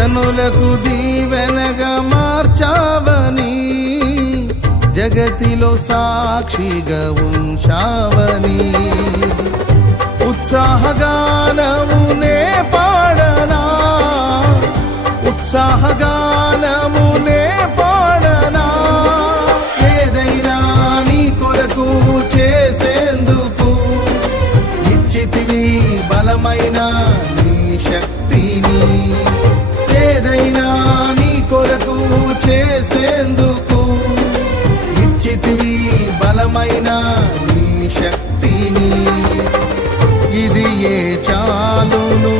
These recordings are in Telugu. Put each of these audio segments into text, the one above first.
జనులకు దీవెనగా మార్చావని, జగతిలో సాక్షిగా ఉంచావని, ఉత్సాహగానమునే పాడనా, ఉత్సాహగానమునే పాడనా. ఏదైనా నీ కొరకు చేసేందుకు ఇచ్చితివి బలమైన నీ శక్తిని. ఏదైనా నీ కొరకు చేసేందుకు ఇచ్చితివి బలమైన నీ శక్తిని. ఇది ఏ చాలును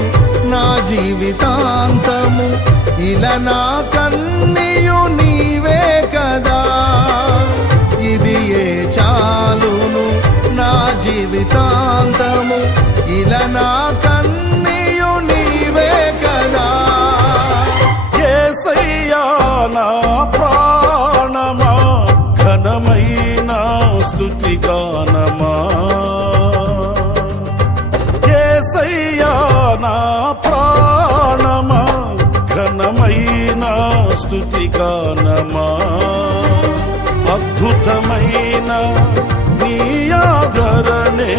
నా జీవితాంతము, ఇలా నా కన్నీయు నీవే కదా. ఇది ఏ చాలును నా జీవితాంతము, ఇలా నా కన్నీయు నీవే కదా. యేసయ్యా నా ప్రాణమా, ఘనమైన స్తుతి గానమా. యేసయ్యా నా ప్రాణమా, ఘనమైన స్తుతి గానమా. అద్భుతమైన నీ ఆదరణే,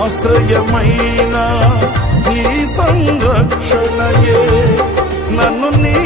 ఆశ్రయమైన నీ సంరక్షణయే నన్ను నీ